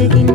നൽകി